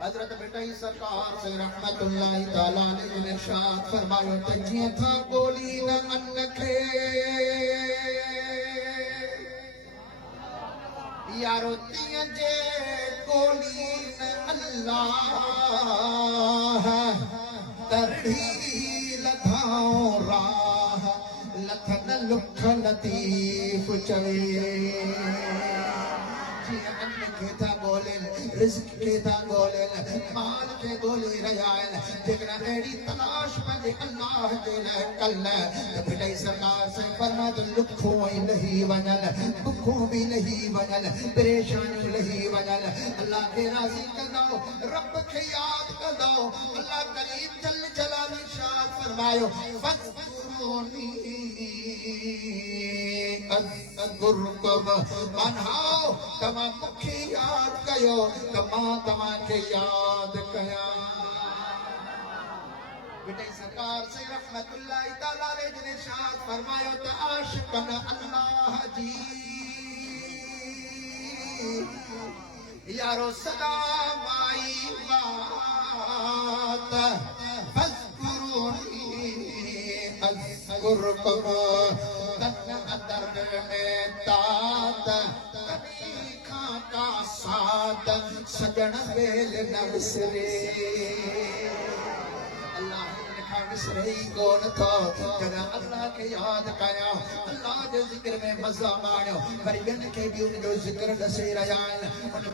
हजरत बेटाई सरकार से रहमतुल्लाहि ताला अलैहि ने इरशाद फरमायो तजिए था गोली न अन्न खे यारो तिया जे गोली न अल्लाह तरड़ी लथाओ राह लथन लुख लतीफ चवे था गोलेन रिज़्क़ के था गोलेन माल के गोली रयान जगना एड़ी तलाश में अल्लाह दे ले कल तो बेटे सरकार से फरमा तो लुखो ही नहीं वजन भूखो भी नहीं वजन परेशानी नहीं वजन अल्लाह के राजी कर दो रब के याद कर दो अल्लाह करीम जल जलाली शाद फरमायो फज़कुरूनी अज़कुरुकुम मनहाओ तमा मुखे याद कयो तमा तमा के याद कया बेटे सरकार से रहमतुल्लाहि ताला अलैहि ने इरशाद फरमाया तो आशिकन अल्लाह जी यारो सलाम आई बात फज़कुरूनी अज़कुरुकुम तन अदर में तात का साथ सजन वेल नवसरे अल्लाह ने कहा विसरे कौन था जरा अल्लाह के याद कया अल्लाह के जिक्र में मजा माणो पर इन के भी उन जो जिक्र दसे रहा